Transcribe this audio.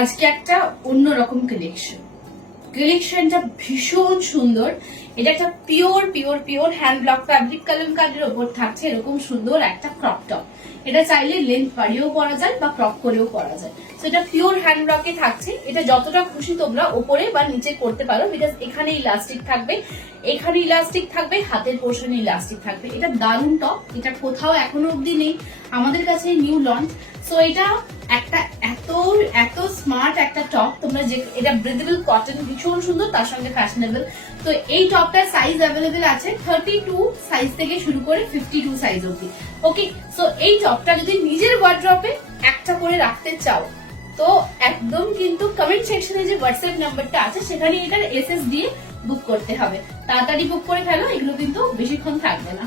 আজকে একটা অন্যরকম কালেকশনটা ভীষণ সুন্দর। এটা একটা pure pure pure hand block fabric কালের ওপর থাকছে এরকম সুন্দর একটা ক্রপ টপ। এটা চাইলে লেন্থ বাড়িয়েও পরা যায় বা ক্রপ করেও পরা যায়। তো এটা পিওর হ্যান্ড ব্লকে থাকছে। এটা যতটা খুশি তোমরা ওপরে বা নিচে করতে পারো, বিকজ এখানে ইলাস্টিক থাকবে, এখানে ইলাস্টিক থাকবে, হাতের পোর্শনে ইলাস্টিক থাকবে। এটা দারুণ টপ, এটা কোথাও এখনো অব্দি নেই, আমাদের কাছে নিউ লঞ্চ। সো এটা একটা এত এত স্মার্ট একটা টপ। তোমরা যে এটা ব্রিদেবল কটন, ভীষণ সুন্দর, তার সঙ্গে ফ্যাশনেবল। তো এই টপটার সাইজ অ্যাভেলেবেল আছে 32 সাইজ থেকে শুরু করে 52 সাইজ অব্দি। ওকে, সো এই টপটা যদি নিজের ওয়ার্ড্রপে একটা করে রাখতে চাও তো একদম কিন্তু কমেন্ট সেকশনে যে হোয়াটসঅ্যাপ নাম্বারটা আছে সেখানে এটার এসএস দিয়ে বুক করতে হবে। তাড়াতাড়ি বুক করে ফেলো, এগুলো কিন্তু বেশিক্ষণ থাকবে না।